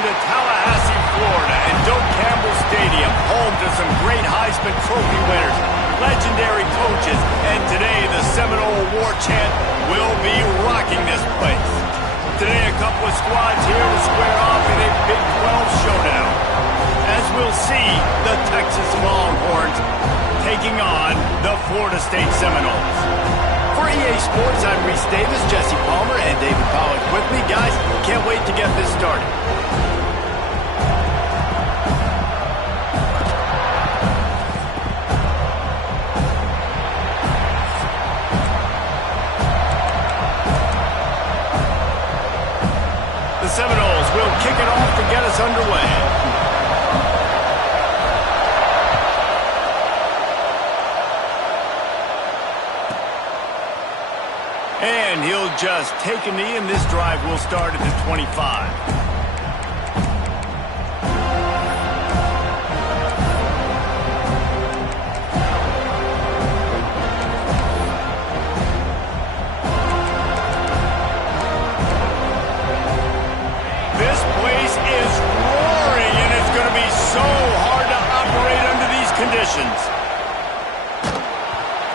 Welcome to Tallahassee, Florida, and Doak Campbell Stadium, home to some great Heisman Trophy winners, legendary coaches, and today the Seminole War Chant will be rocking this place. Today a couple of squads here to square off in a Big 12 showdown. As we'll see, the Texas Longhorns taking on the Florida State Seminoles. For EA Sports, I'm Reese Davis, Jesse Palmer, and David Pollack with me. Guys, can't wait to get this started. The Seminoles will kick it off to get us underway. And he'll just take a knee, and this drive will start at the 25. This place is roaring, and it's going to be so hard to operate under these conditions.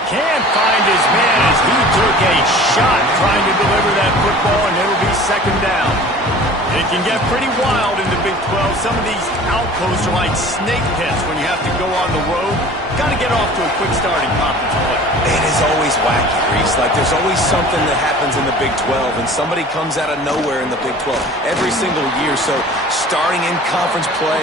Can't find his man as he took a shot trying to deliver that football, and it'll be second down. It can get pretty wild in the Big 12. Some of these outposts are like snake pits when you have to go on the road. Got to get off to a quick start in conference play. It is always wacky, Reese. Like, there's always something that happens in the Big 12, and somebody comes out of nowhere in the Big 12 every single year. So, starting in conference play,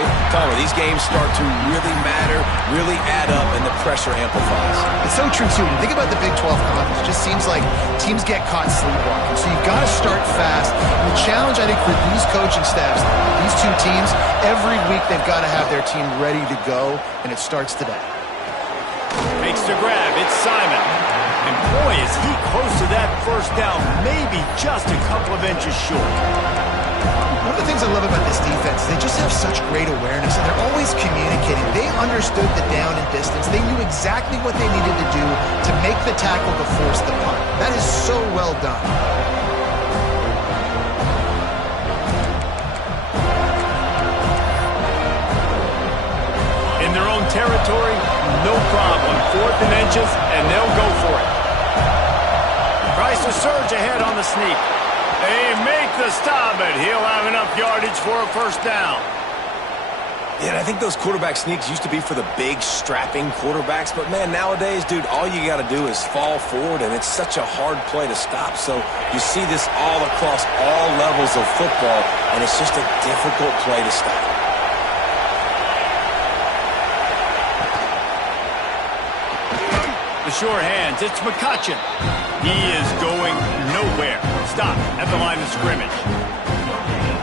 these games start to really matter, really add up, and the pressure amplifies. It's so true, too. When you think about the Big 12 conference, it just seems like teams get caught sleepwalking. So, you've got to start fast. And the challenge, I think, for these coaching staffs, these two teams, every week they've got to have their team ready to go, and it starts today. Makes the grab. It's Simon. And boy, is he close to that first down. Maybe just a couple of inches short. One of the things I love about this defense is they just have such great awareness, and they're always communicating. They understood the down and distance. They knew exactly what they needed to do to make the tackle to force the punt. That is so well done. In their own territory, no problem. 4th and inches, and they'll go for it. Tries to surge ahead on the sneak. They make the stop, but he'll have enough yardage for a first down. Yeah, and I think those quarterback sneaks used to be for the big, strapping quarterbacks. But, man, nowadays, dude, all you got to do is fall forward, and it's such a hard play to stop. So you see this all across all levels of football, and it's just a difficult play to stop. The sure hands, it's McCutcheon. He is going nowhere. Stop at the line of scrimmage.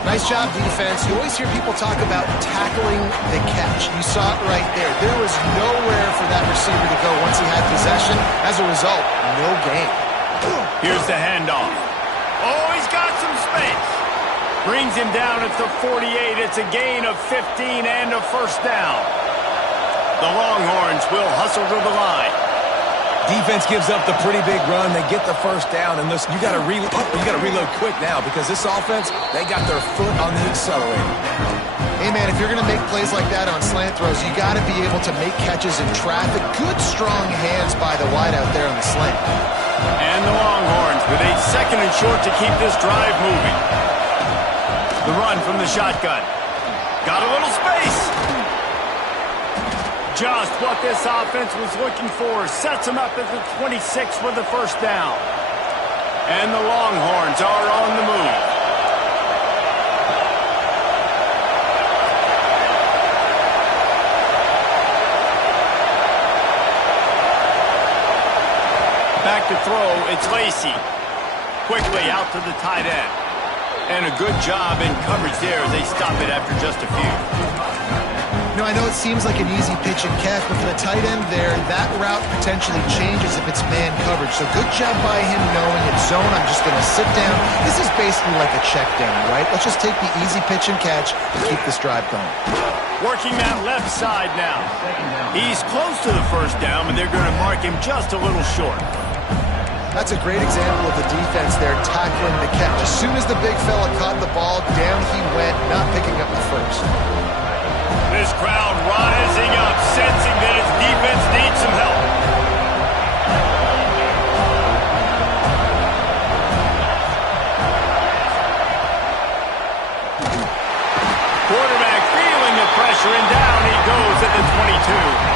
Nice job, defense. You always hear people talk about tackling the catch. You saw it right there. There was nowhere for that receiver to go once he had possession. As a result, no gain. Here's the handoff. Oh, he's got some space. Brings him down at the 48. It's a gain of 15 and a first down. The Longhorns will hustle to the line. Defense gives up the pretty big run. They get the first down, and listen, you got to reload quick now because this offense, they got their foot on the accelerator. Hey, man, if you're going to make plays like that on slant throws, you got to be able to make catches in traffic. Good, strong hands by the wide out there on the slant. And the Longhorns with a second and short to keep this drive moving. The run from the shotgun. Got a little space. Just what this offense was looking for. Sets him up at the 26 for the first down. And the Longhorns are on the move. Back to throw, it's Lacey. Quickly out to the tight end. And a good job in coverage there as they stop it after just a few. You know, I know it seems like an easy pitch and catch, but for the tight end there, that route potentially changes if it's man coverage. So good job by him knowing it's zone. I'm just going to sit down. This is basically like a check down, right? Let's just take the easy pitch and catch and keep this drive going. Working that left side now. He's close to the first down, but they're going to mark him just a little short. That's a great example of the defense there tackling the catch. As soon as the big fella caught the ball, down he went, not picking up the first. This crowd rising up, sensing that its defense needs some help. Quarterback feeling the pressure, and down he goes at the 22.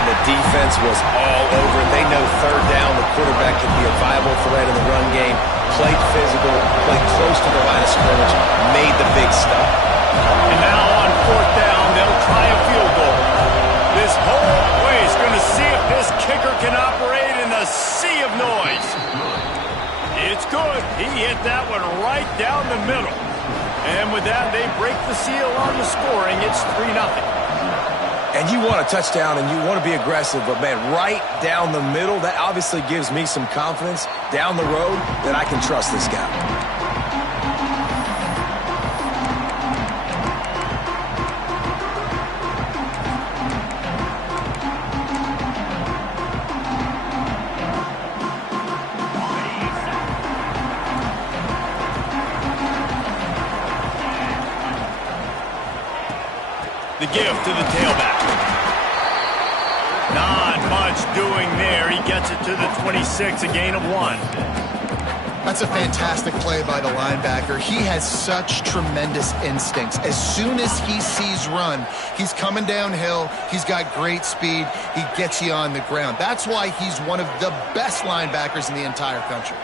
The defense was all over. They know third down, the quarterback can be a viable threat in the run game. Played physical, played close to the line of scrimmage, made the big stop. And now on fourth down, they'll try a field goal. This whole place going to see if this kicker can operate in a sea of noise. It's good. He hit that one right down the middle. And with that, they break the seal on the scoring. It's 3-0. And you want a touchdown and you want to be aggressive, but, man, right down the middle, that obviously gives me some confidence down the road that I can trust this guy. The gift to the tailback. Not much doing there. He gets it to the 26, a gain of 1. That's a fantastic play by the linebacker. He has such tremendous instincts. As soon as he sees run, he's coming downhill. He's got great speed. He gets you on the ground. That's why he's one of the best linebackers in the entire country.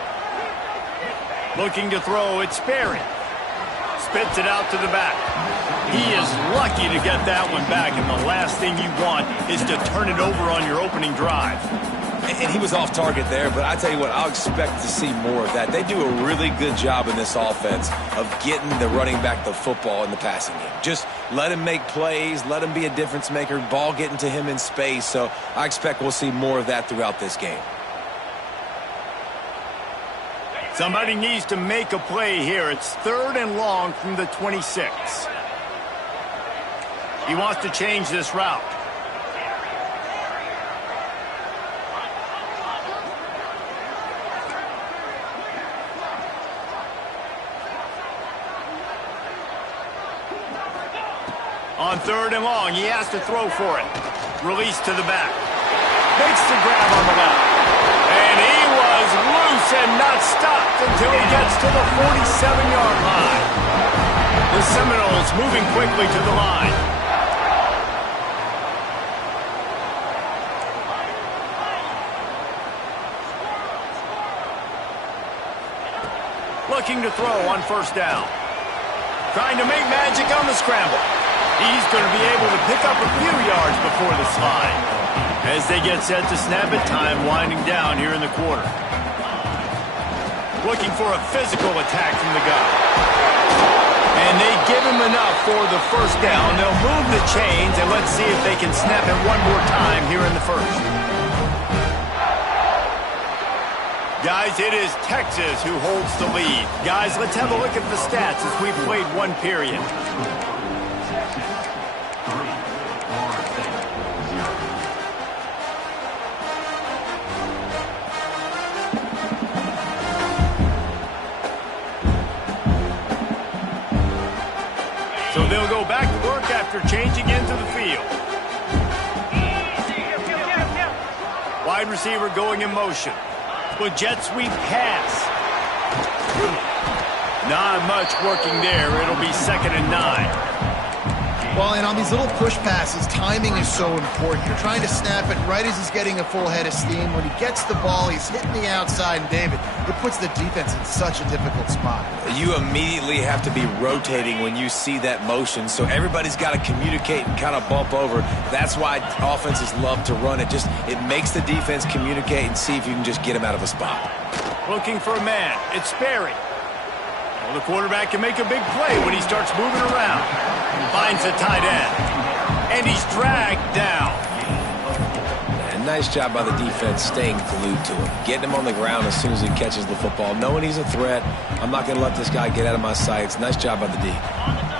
Looking to throw, it's Sperry. Spits it out to the back. He is lucky to get that one back, and the last thing you want is to turn it over on your opening drive. And he was off target there, but I tell you what, I'll expect to see more of that. They do a really good job in this offense of getting the running back the football in the passing game. Just let him make plays, let him be a difference maker, ball getting to him in space. So I expect we'll see more of that throughout this game. Somebody needs to make a play here. It's 3rd and long from the 26. He wants to change this route. On 3rd and long, he has to throw for it. Release to the back. Makes the grab on the left. And he was loose and not stopped until he gets to the 47-yard line. The Seminoles moving quickly to the line. Looking to throw on 1st down. Trying to make magic on the scramble. He's going to be able to pick up a few yards before the slide. As they get set to snap it, time winding down here in the quarter. Looking for a physical attack from the guy. And they give him enough for the 1st down. They'll move the chains, and let's see if they can snap it one more time here in the 1st. Guys, it is Texas who holds the lead. Guys, let's have a look at the stats as we've played one period. So they'll go back to work after changing into the field. Wide receiver going in motion. With jet sweep pass. Not much working there. It'll be 2nd and 9. Well, and on these little push passes, timing is so important. You're trying to snap it right as he's getting a full head of steam. When he gets the ball, he's hitting the outside, and David, it puts the defense in such a difficult spot. You immediately have to be rotating when you see that motion, so everybody's got to communicate and kind of bump over. That's why offenses love to run it. It makes the defense communicate and see if you can just get him out of a spot. Looking for a man. It's Sperry. Well, the quarterback can make a big play when he starts moving around. Finds a tight end. And he's dragged down. And nice job by the defense staying glued to him. Getting him on the ground as soon as he catches the football. Knowing he's a threat. I'm not going to let this guy get out of my sights. Nice job by the D.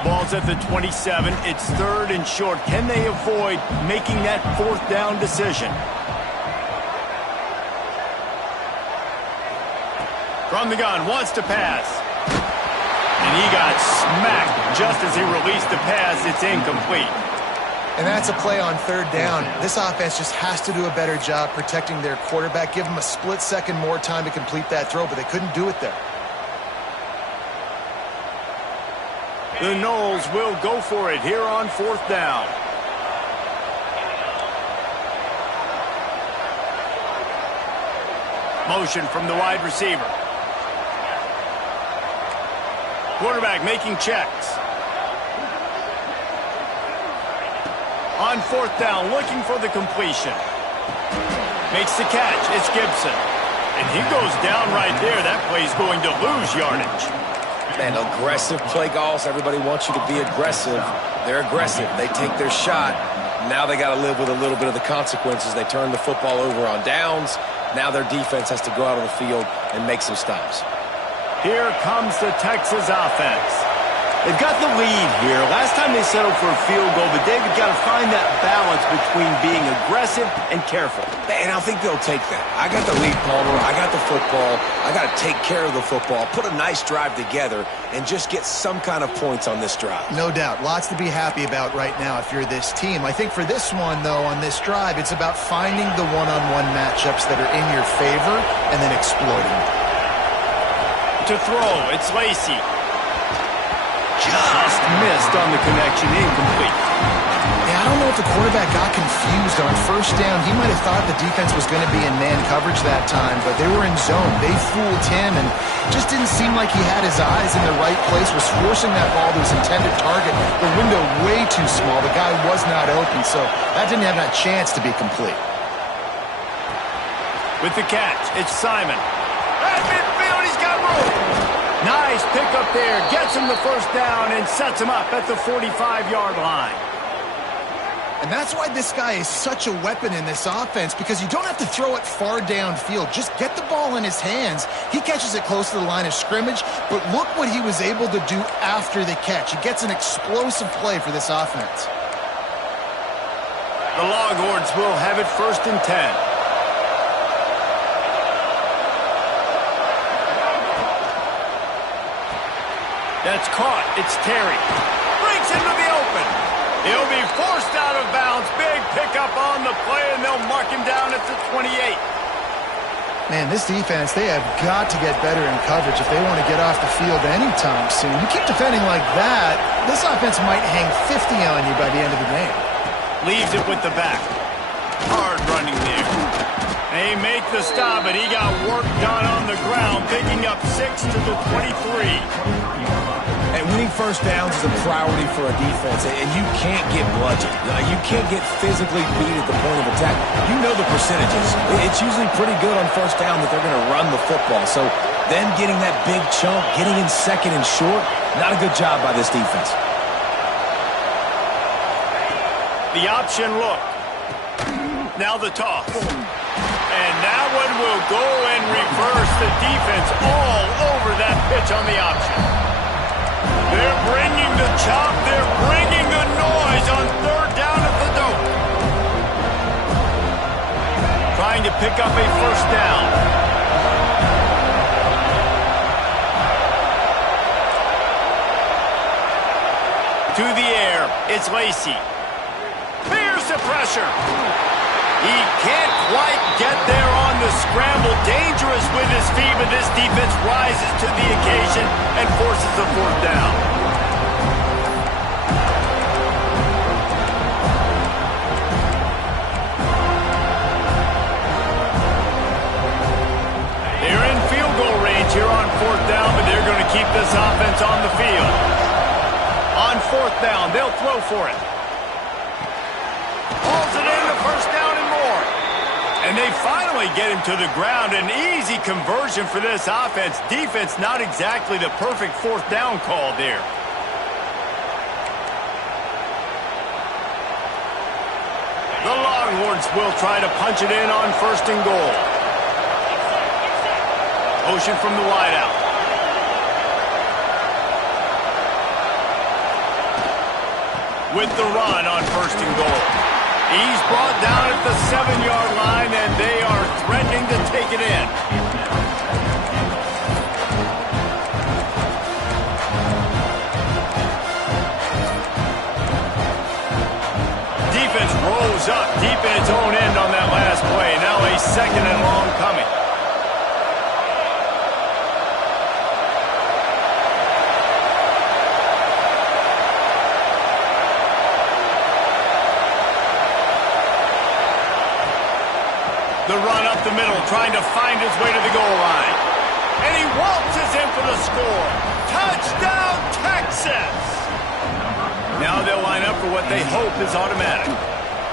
Ball's at the 27. It's 3rd and short. Can they avoid making that 4th down decision? From the gun, wants to pass. And he got smacked just as he released the pass. It's incomplete. And that's a play on third down. This offense just has to do a better job protecting their quarterback. Give him a split second more time to complete that throw, but they couldn't do it there. The Noles will go for it here on fourth down. Motion from the wide receiver. Quarterback making checks. On fourth down, looking for the completion. Makes the catch. It's Gibson. And he goes down right there. That play's going to lose yardage. Man, aggressive play calls. Everybody wants you to be aggressive. They're aggressive. They take their shot. Now they got to live with a little bit of the consequences. They turn the football over on downs. Now their defense has to go out on the field and make some stops. Here comes the Texas offense. They've got the lead here. Last time they settled for a field goal, but David got to find that balance between being aggressive and careful. And I think they'll take that. I got the lead, Palmer. I got the football. I got to take care of the football, put a nice drive together, and just get some kind of points on this drive. No doubt. Lots to be happy about right now if you're this team. I think for this one, though, on this drive, it's about finding the one-on-one matchups that are in your favor and then exploiting them. To throw, it's Lacey. Just missed on the connection, incomplete. Yeah, I don't know if the quarterback got confused on first down. He might have thought the defense was going to be in man coverage that time, but they were in zone. They fooled him and just didn't seem like he had his eyes in the right place, was forcing that ball to his intended target. The window way too small. The guy was not open, so that didn't have that chance to be complete. With the catch, it's Simon. At midfield, he's got room. Nice pickup there. Gets him the first down and sets him up at the 45-yard line. And that's why this guy is such a weapon in this offense, because you don't have to throw it far downfield. Just get the ball in his hands. He catches it close to the line of scrimmage, but look what he was able to do after the catch. He gets an explosive play for this offense. The Longhorns will have it 1st and 10. That's caught. It's Terry. Breaks into the open. He'll be forced out of bounds. Big pickup on the play, and they'll mark him down at the 28. Man, this defense, they have got to get better in coverage if they want to get off the field anytime soon. You keep defending like that, this offense might hang 50 on you by the end of the game. Leaves it with the back. Hard running there. They make the stop, but he got work done on the ground, picking up 6 to the 23. And winning first downs is a priority for a defense, and you can't get bludgeoned. You can't get physically beat at the point of attack. You know the percentages. It's usually pretty good on first down that they're going to run the football. So them getting that big chunk, getting in second and short, not a good job by this defense. The option look. Now the toss. And that one will go and reverse the defense all over that pitch on the option. They're bringing the chop. They're bringing the noise on third down at the dope. Trying to pick up a first down. To the air, it's Lacey. Here's the pressure. He can't quite get there on the scramble. Dangerous with his feet, but this defense rises to the occasion and forces the fourth down. They're in field goal range here on fourth down, but they're going to keep this offense on the field. On fourth down, they'll throw for it. Hauls it in, the first down and more. And they finally get him to the ground. An easy conversion for this offense. Defense not exactly the perfect fourth down call there. The Longhorns will try to punch it in on 1st and goal. Motion from the wideout. With the run on 1st and goal. He's brought down at the 7-yard line, and they are threatening to take it in. the middle, trying to find his way to the goal line. And he waltzes in for the score. Touchdown, Texas! Now they'll line up for what they hope is automatic.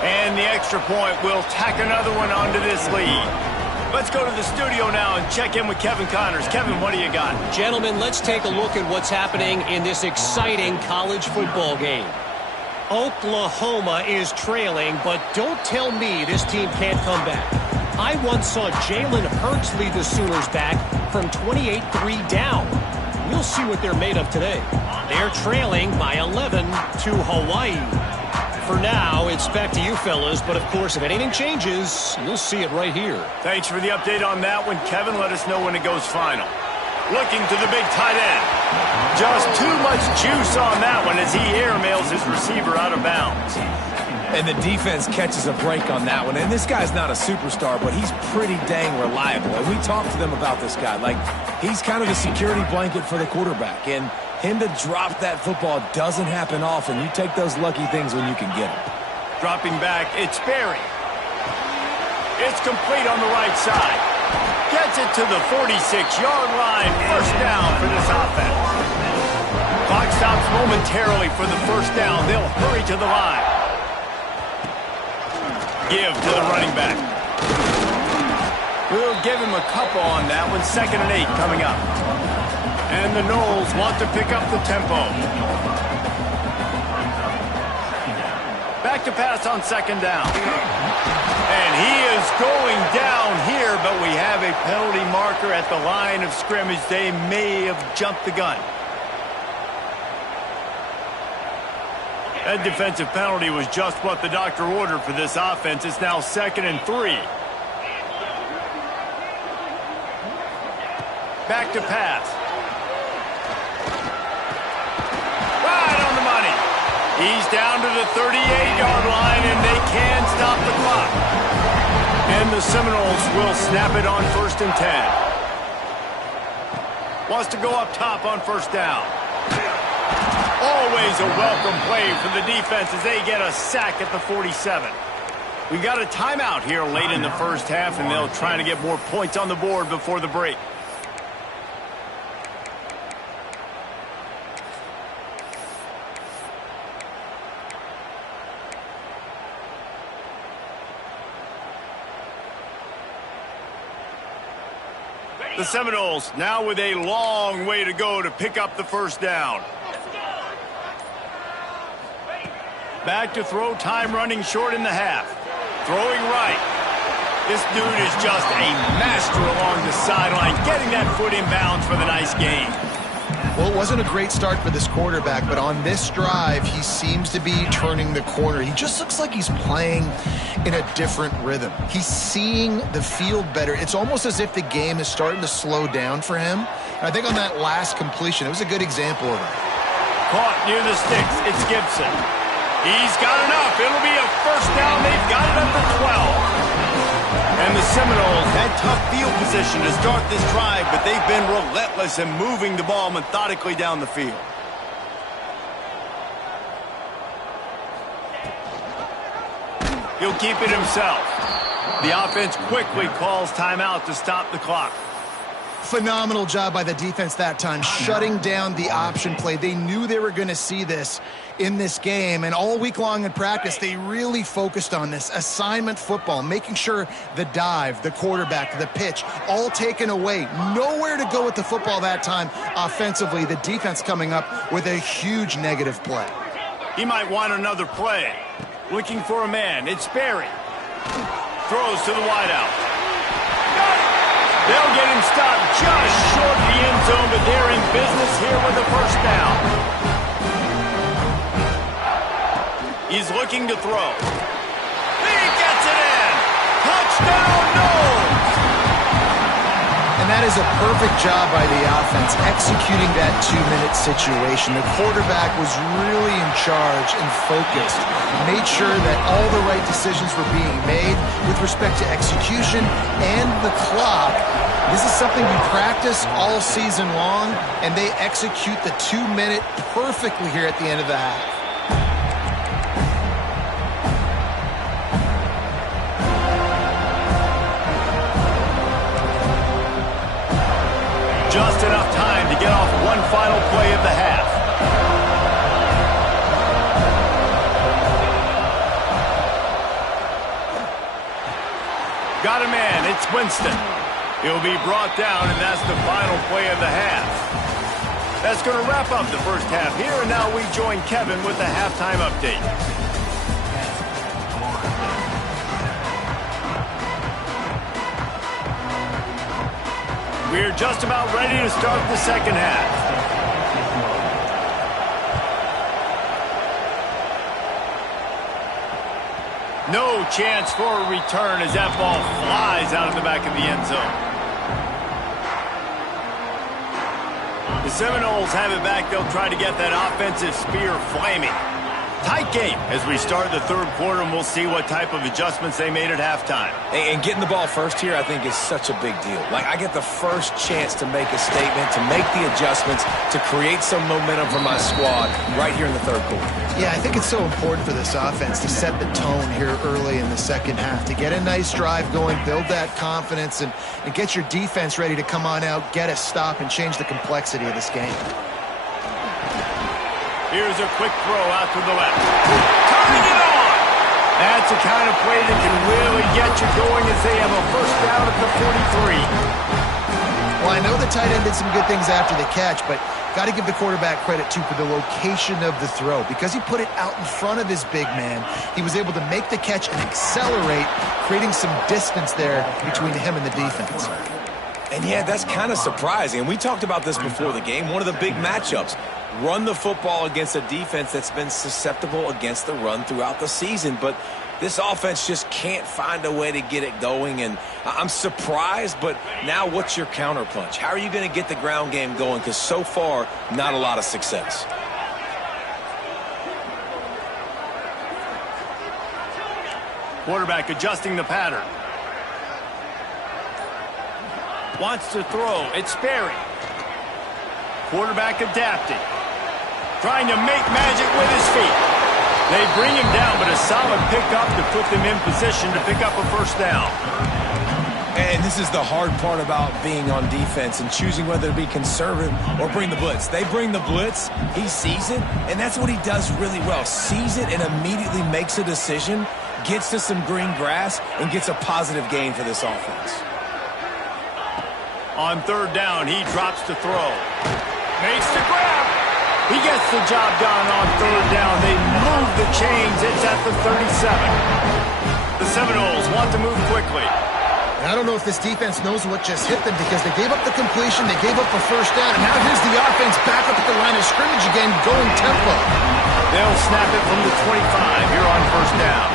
And the extra point will tack another one onto this lead. Let's go to the studio now and check in with Kevin Connors. Kevin, what do you got? Gentlemen, let's take a look at what's happening in this exciting college football game. Oklahoma is trailing, but don't tell me this team can't come back. I once saw Jalen Hurts lead the Sooners back from 28-3 down. We'll see what they're made of today. They're trailing by 11 to Hawaii. For now, it's back to you fellas, but of course, if anything changes, you'll see it right here. Thanks for the update on that one, Kevin. Let us know when it goes final. Looking to the big tight end. Just too much juice on that one as he airmails his receiver out of bounds. And the defense catches a break on that one. And this guy's not a superstar, but he's pretty dang reliable. And we talked to them about this guy. Like, he's kind of a security blanket for the quarterback. And him to drop that football doesn't happen often. You take those lucky things when you can get them. Dropping back, it's Berry. It's complete on the right side. Gets it to the 46-yard line. First down for this offense. Clock stops momentarily for the first down. They'll hurry to the line. Give to the running back. We'll give him a couple on that one. 2nd and 8 coming up. And the Noles want to pick up the tempo. Back to pass on 2nd down. And he is going down here, but we have a penalty marker at the line of scrimmage. They may have jumped the gun. That defensive penalty was just what the doctor ordered for this offense. It's now 2nd and 3. Back to pass. Right on the money. He's down to the 38-yard line, and they can stop the clock. And the Seminoles will snap it on 1st and 10. Wants to go up top on 1st down. Always a welcome play for the defense as they get a sack at the 47. We got a timeout here late in the first half, and they'll try to get more points on the board before the break. The Seminoles now with a long way to go to pick up the first down. Back to throw, time running short in the half. Throwing right. This dude is just a master along the sideline, getting that foot in bounds for the nice gain. Well, it wasn't a great start for this quarterback, but on this drive, he seems to be turning the corner. He just looks like he's playing in a different rhythm. He's seeing the field better. It's almost as if the game is starting to slow down for him. And I think on that last completion, it was a good example of it. Caught near the sticks. It's Gibson. He's got enough. It'll be a first down. They've got it up to 12. And the Seminoles had tough field position to start this drive, but they've been relentless in moving the ball methodically down the field. He'll keep it himself. The offense quickly calls timeout to stop the clock. Phenomenal job by the defense that time, shutting down the option play. They knew they were going to see this in this game, and all week long in practice, they really focused on this assignment football, making sure the dive, the quarterback, the pitch, all taken away. Nowhere to go with the football that time offensively. The defense coming up with a huge negative play. He might want another play. Looking for a man. It's Berry. Throws to the wideout. They'll get him stopped just short of the end zone, but they're in business here with a first down. He's looking to throw. He gets it in. Touchdown, Noles. And that is a perfect job by the offense, executing that 2-minute situation. The quarterback was really in charge and focused, made sure that all the right decisions were being made with respect to execution and the clock. This is something we practice all season long, and they execute the 2-minute perfectly here at the end of the half. Just enough time to get off one final play of the half. Got a man, it's Winston. He'll be brought down, and that's the final play of the half. That's going to wrap up the first half here, and now we join Kevin with the halftime update. We're just about ready to start the second half. No chance for a return as that ball flies out of the back of the end zone. The Seminoles have it back. They'll try to get that offensive spear flaming. Tight game as we start the third quarter, and we'll see what type of adjustments they made at halftime. And getting the ball first here, I think, is such a big deal. Like, I get the first chance to make a statement, to make the adjustments, to create some momentum for my squad right here in the third quarter. Yeah, I think it's so important for this offense to set the tone here early in the second half, to get a nice drive going, build that confidence, and get your defense ready to come on out, get a stop, and change the complexity of this game. Here's a quick throw out to the left. Turning it on! That's the kind of play that can really get you going as they have a first down at the 43. Well, I know the tight end did some good things after the catch, but got to give the quarterback credit, too, for the location of the throw. Because he put it out in front of his big man, he was able to make the catch and accelerate, creating some distance there between him and the defense. And, yeah, that's kind of surprising. And we talked about this before the game. One of the big matchups. Run the football against a defense that's been susceptible against the run throughout the season. But this offense just can't find a way to get it going. And I'm surprised, but now what's your counterpunch? How are you going to get the ground game going? Because so far, not a lot of success. Quarterback adjusting the pattern. Wants to throw. It's Sperry. Quarterback adapting. Trying to make magic with his feet. They bring him down, but a solid pickup to put them in position to pick up a first down. And this is the hard part about being on defense and choosing whether to be conservative or bring the blitz. They bring the blitz, he sees it, and that's what he does really well. Sees it and immediately makes a decision, gets to some green grass, and gets a positive gain for this offense. On third down, he drops to throw. Makes the grab. He gets the job done on third down. They move the chains. It's at the 37. The Seminoles want to move quickly. I don't know if this defense knows what just hit them because they gave up the completion, they gave up a first down, and now here's the offense back up at the line of scrimmage again, going tempo. They'll snap it from the 25 here on first down.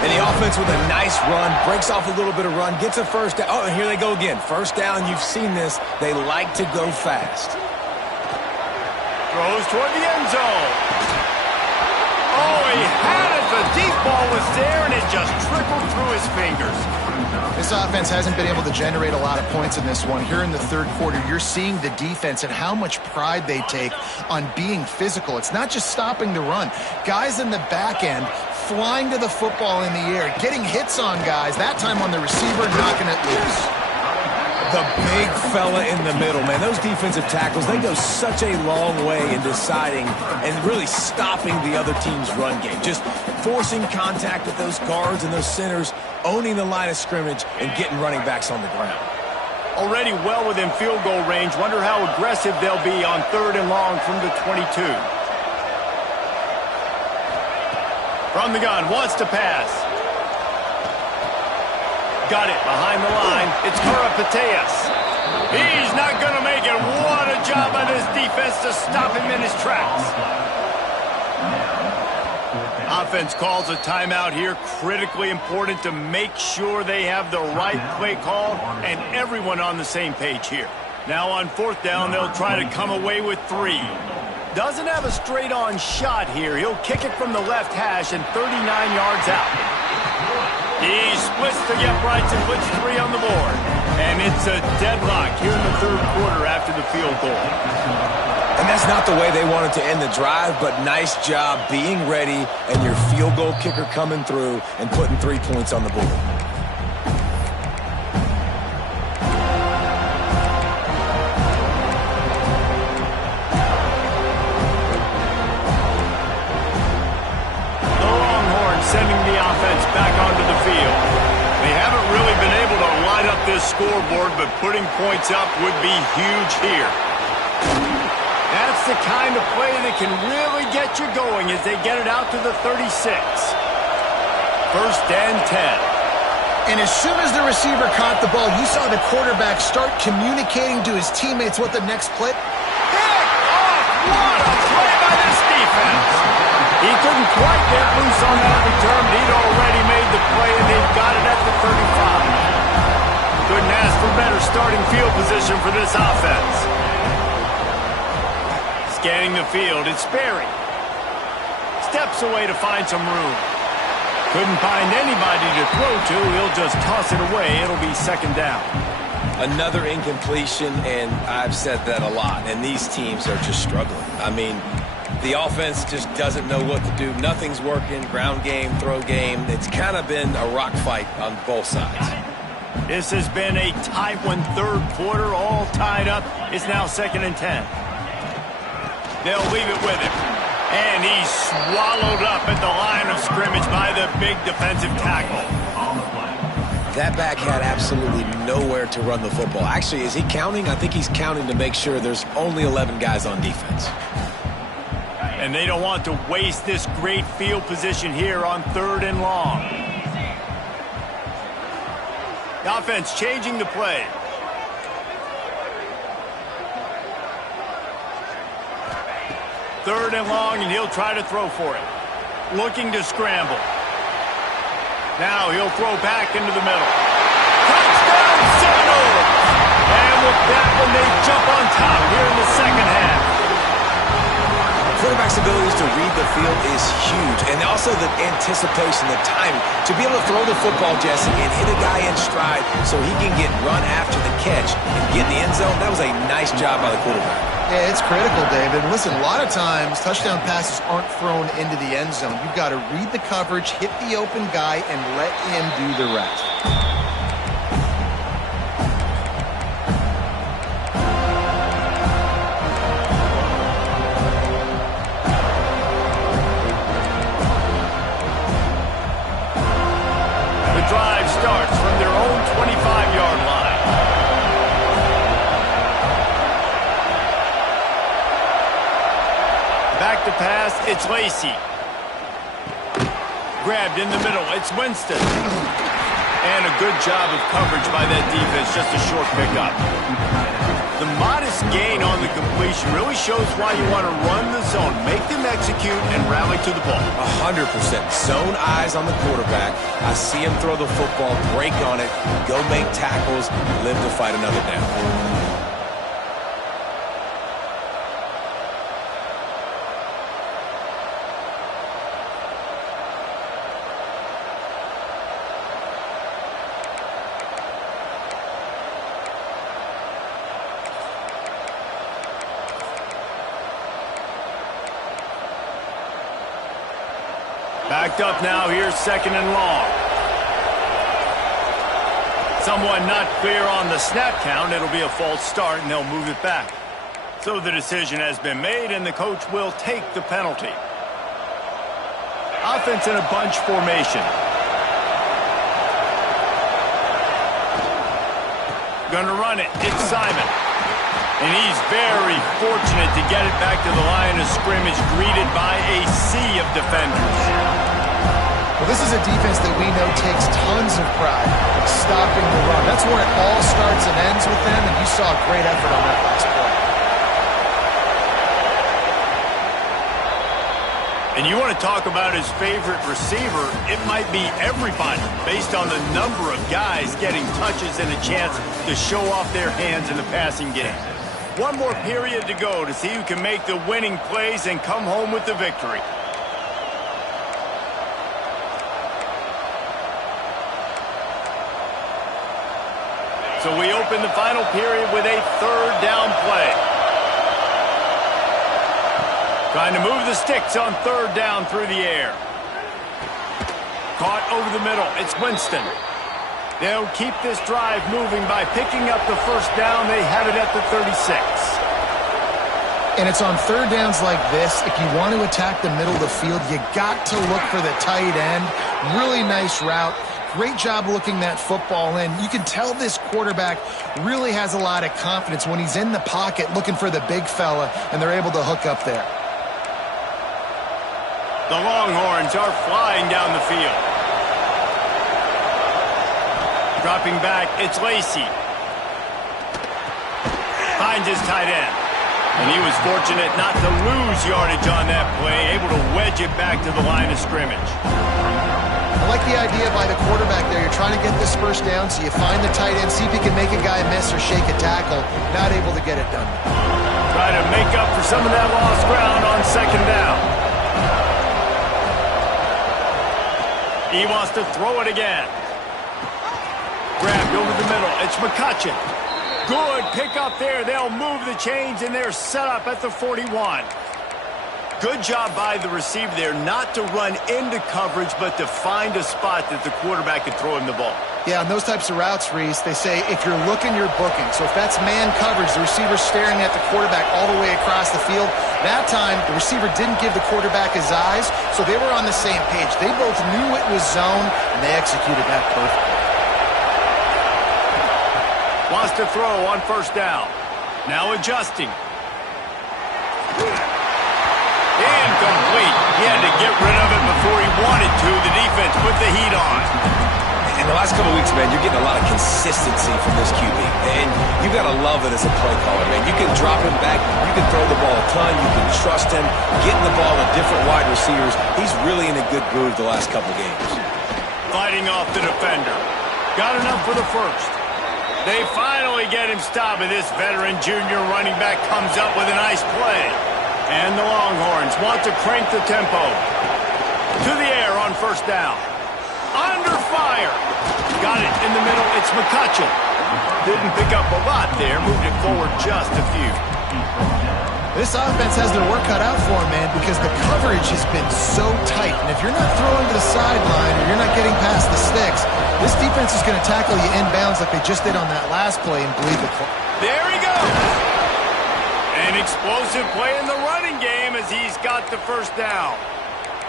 And the offense with a nice run, breaks off a little bit of run, gets a first down. Oh, and here they go again. First down, you've seen this. They like to go fast. Throws toward the end zone. Oh, he had it. The deep ball was there, and it just trickled through his fingers. This offense hasn't been able to generate a lot of points in this one. Here in the third quarter, you're seeing the defense and how much pride they take on being physical. It's not just stopping the run. Guys in the back end flying to the football in the air, getting hits on guys, that time on the receiver, knocking it loose. The big fella in the middle, man. Those defensive tackles, they go such a long way in deciding and really stopping the other team's run game. Just forcing contact with those guards and those centers, owning the line of scrimmage, and getting running backs on the ground. Already well within field goal range. Wonder how aggressive they'll be on third and long from the 22. From the gun, wants to pass. Got it behind the line. It's Karapateas. He's not going to make it. What a job by this defense to stop him in his tracks. Offense calls a timeout here. Critically important to make sure they have the right play call and everyone on the same page here. Now on fourth down, they'll try to come away with 3. Doesn't have a straight-on shot here. He'll kick it from the left hash and 39 yards out. He splits the uprights and puts 3 on the board. And it's a deadlock here in the third quarter after the field goal. And that's not the way they wanted to end the drive, but nice job being ready and your field goal kicker coming through and putting 3 points on the board. scoreboard, but putting points up would be huge here. That's the kind of play that can really get you going as they get it out to the 36. First and 10. And as soon as the receiver caught the ball, you saw the quarterback start communicating to his teammates what the next play. Pick off! What a play by this defense! He couldn't quite get loose on that return, but he'd already made the play, and they've got it at the 35. Couldn't ask for better starting field position for this offense. Scanning the field, it's Sperry. Steps away to find some room. Couldn't find anybody to throw to. He'll just toss it away. It'll be second down. Another incompletion, and I've said that a lot, and these teams are just struggling. I mean, the offense just doesn't know what to do. Nothing's working. Ground game, throw game. It's kind of been a rock fight on both sides. This has been a tight one, third quarter, all tied up. It's now second and 10. They'll leave it with him. And he's swallowed up at the line of scrimmage by the big defensive tackle. That back had absolutely nowhere to run the football. Actually, is he counting? I think he's counting to make sure there's only 11 guys on defense. And they don't want to waste this great field position here on third and long. The offense changing the play. Third and long, and he'll try to throw for it. Looking to scramble. Now he'll throw back into the middle. Touchdown, Seminoles! And with that one, they jump on top here in the second half. Quarterback's abilities to read the field is huge, and also the anticipation, the timing. To be able to throw the football, Jesse, and hit a guy in stride so he can get run after the catch and get in the end zone, that was a nice job by the quarterback. Yeah, it's critical, David. Listen, a lot of times touchdown passes aren't thrown into the end zone. You've got to read the coverage, hit the open guy, and let him do the rest. The drive starts from their own 25-yard line. Back to pass, it's Lacey. Grabbed in the middle, it's Winston. And a good job of coverage by that defense, just a short pickup. The modest gain on the completion really shows why you want to run the zone, make them execute, and rally to the ball. 100%. Zone eyes on the quarterback. I see him throw the football, break on it, go make tackles, live to fight another down. Backed up now, here's second and long. Someone not clear on the snap count. It'll be a false start, and they'll move it back. So the decision has been made, and the coach will take the penalty. Offense in a bunch formation. Gonna run it. It's Simon. And he's very fortunate to get it back to the line of scrimmage, greeted by a sea of defenders. Well, this is a defense that we know takes tons of pride in stopping the run. That's where it all starts and ends with them, and you saw a great effort on that last play. And you want to talk about his favorite receiver, it might be everybody, based on the number of guys getting touches and a chance to show off their hands in the passing game. One more period to go to see who can make the winning plays and come home with the victory. So we open the final period with a third down play. Trying to move the sticks on third down through the air. Caught over the middle. It's Winston. They'll keep this drive moving by picking up the first down. They have it at the 36. And it's on third downs like this, if you want to attack the middle of the field, you got to look for the tight end. Really nice route. great job looking that football in. You can tell this quarterback really has a lot of confidence when he's in the pocket looking for the big fella, and they're able to hook up there. The Longhorns are flying down the field. Dropping back, it's Lacey. Finds his tight end. And he was fortunate not to lose yardage on that play, able to wedge it back to the line of scrimmage. I like the idea by the quarterback there. You're trying to get this first down, so you find the tight end, see if he can make a guy miss or shake a tackle. Not able to get it done. Try to make up for some of that lost ground on second down. He wants to throw it again. Grabbed over the middle. It's McCutcheon. Good pickup there. They'll move the chains, and they're set up at the 41. Good job by the receiver there not to run into coverage, but to find a spot that the quarterback could throw him the ball. Yeah, on those types of routes, Reese, they say if you're looking, you're booking. So if that's man coverage, the receiver's staring at the quarterback all the way across the field. That time, the receiver didn't give the quarterback his eyes, so they were on the same page. They both knew it was zone, and they executed that perfectly. Wants to throw on first down. Now adjusting. Incomplete. He had to get rid of it before he wanted to. The defense put the heat on. In the last couple of weeks, man, you're getting a lot of consistency from this QB. And you got to love it as a play caller, man. You can drop him back. You can throw the ball a ton. You can trust him. Getting the ball to different wide receivers. He's really in a good groove the last couple of games. Fighting off the defender. Got enough for the first. They finally get him stopped, and this veteran junior running back comes up with a nice play. And the Longhorns want to crank the tempo. To the air on first down. Under fire. Got it in the middle. It's McCutcheon. Didn't pick up a lot there. Moved it forward just a few. This offense has their work cut out for them, man, because the coverage has been so tight. And if you're not throwing to the sideline or you're not getting past the sticks, this defense is going to tackle you inbounds like they just did on that last play and bleed the clock. There he goes. An explosive play in the running game as he's got the first down.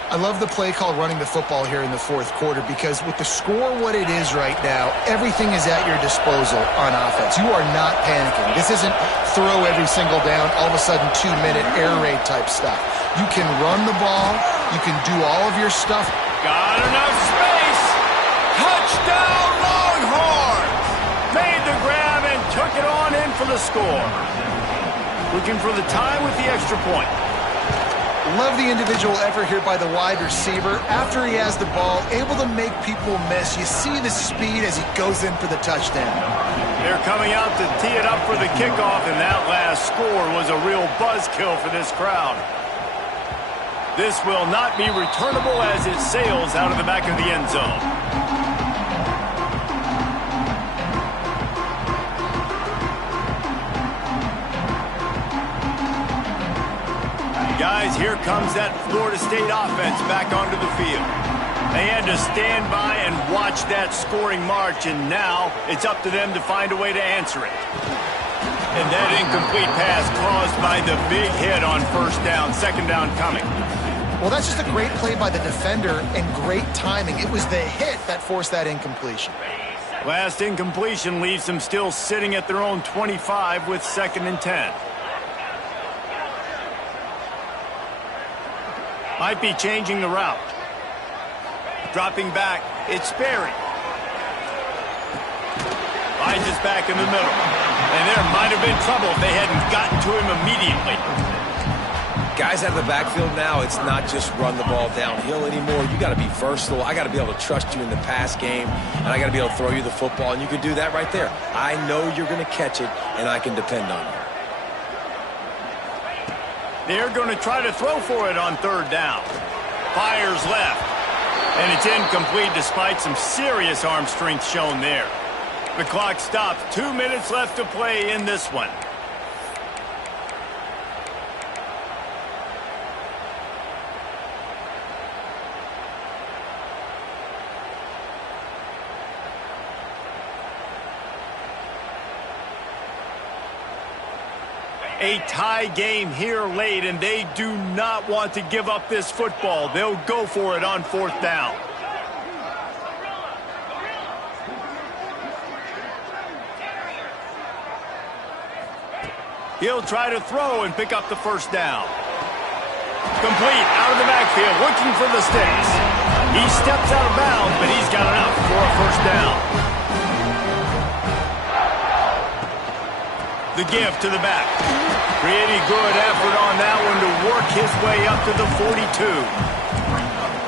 I love the play called running the football here in the fourth quarter because with the score what it is right now, everything is at your disposal on offense. You are not panicking. This isn't throw every single down, all of a sudden 2-minute air raid type stuff. You can run the ball. You can do all of your stuff. Got enough space. Touchdown Longhorns. Made the grab and took it on in for the score. Looking for the tie with the extra point. Love the individual effort here by the wide receiver. After he has the ball, able to make people miss. You see the speed as he goes in for the touchdown. They're coming out to tee it up for the kickoff, and that last score was a real buzzkill for this crowd. This will not be returnable as it sails out of the back of the end zone. Guys, here comes that Florida State offense back onto the field. They had to stand by and watch that scoring march, and now it's up to them to find a way to answer it. And that incomplete pass caused by the big hit on first down, second down coming. Well, that's just a great play by the defender and great timing. It was the hit that forced that incompletion. Last incompletion leaves them still sitting at their own 25 with 2nd and 10. Might be changing the route. Dropping back, it's Sperry. Finds his back in the middle. And there might have been trouble if they hadn't gotten to him immediately. Guys out of the backfield now, it's not just run the ball downhill anymore. You got to be versatile. I got to be able to trust you in the pass game, and I got to be able to throw you the football, and you can do that right there. I know you're going to catch it, and I can depend on you. They're going to try to throw for it on third down. Fires left. And it's incomplete despite some serious arm strength shown there. The clock stops. 2 minutes left to play in this one. A tie game here late, and they do not want to give up this football. They'll go for it on fourth down. He'll try to throw and pick up the first down. Complete out of the backfield, looking for the sticks. He steps out of bounds, but he's got enough for a first down. The give to the back. Pretty good effort on that one to work his way up to the 42.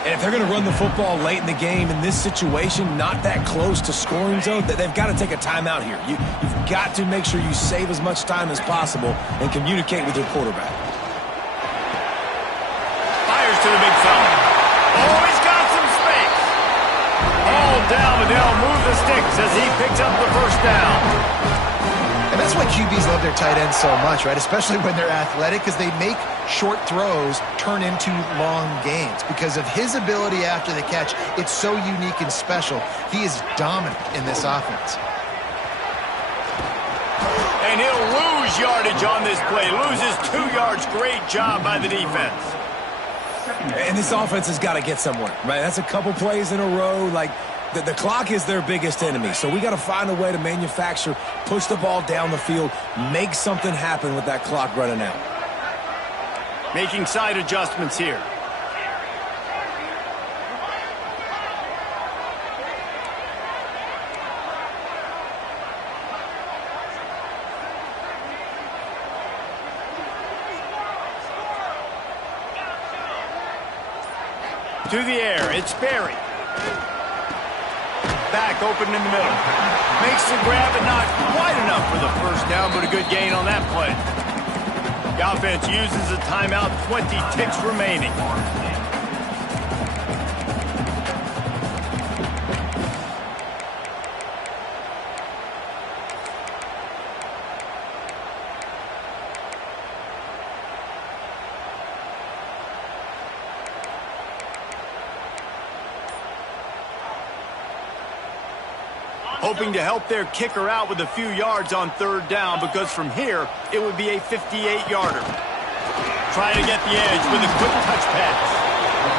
And if they're going to run the football late in the game in this situation, not that close to scoring zone, they've got to take a timeout here. You've got to make sure you save as much time as possible and communicate with your quarterback. Fires to the big fella. Oh, he's got some space. All down, but they'll move the sticks as he picks up the first down. And that's why QBs love their tight ends so much, right? Especially when they're athletic, because they make short throws turn into long gains. Because of his ability after the catch, it's so unique and special. He is dominant in this offense. And he'll lose yardage on this play. Loses 2 yards. Great job by the defense. And this offense has got to get somewhere, right? That's a couple plays in a row. Like, the clock is their biggest enemy. So we got to find a way to manufacture, push the ball down the field, make something happen with that clock running out. Making side adjustments here. To the air, it's Berry. Back open in the middle. Makes the grab and not quite enough for the first down, but a good gain on that play. The offense uses a timeout, 20 ticks remaining. Hoping to help their kicker out with a few yards on third down, because from here, it would be a 58-yarder. Trying to get the edge with a quick touch pass.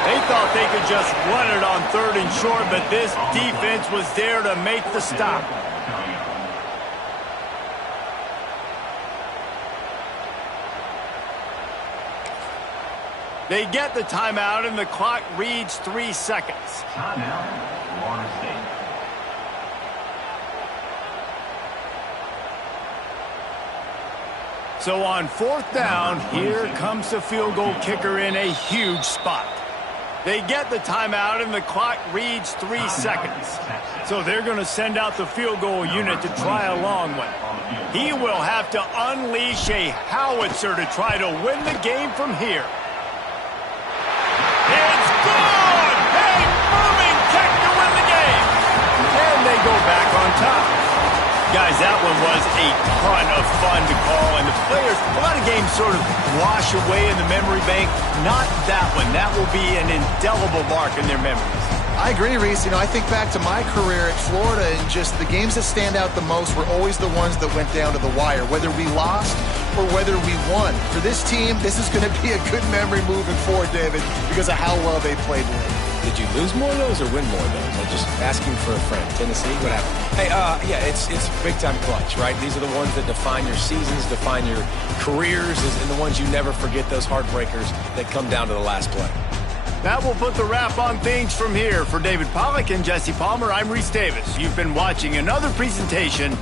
They thought they could just run it on third and short, but this defense was there to make the stop. They get the timeout, and the clock reads 3 seconds. Timeout, Florida State. So on fourth down, here comes the field goal kicker in a huge spot. They get the timeout, and the clock reads 3 seconds. So they're going to send out the field goal unit to try a long one. He will have to unleash a howitzer to try to win the game from here. It's good! A booming kick to win the game! And they go back on top. Guys, that one was a ton of fun to call, and the players, a lot of games sort of wash away in the memory bank. Not that one. That will be an indelible mark in their memories. I agree, Reese. I think back to my career at Florida, and just the games that stand out the most were always the ones that went down to the wire, whether we lost or whether we won. For this team, this is going to be a good memory moving forward, David, because of how well they played late. Did you lose more of those or win more of those? I'm just asking for a friend. Tennessee, what happened? Hey, yeah, it's big-time clutch, right? These are the ones that define your seasons, define your careers, and the ones you never forget, those heartbreakers that come down to the last play. That will put the wrap on things from here. For David Pollack and Jesse Palmer, I'm Reese Davis. You've been watching another presentation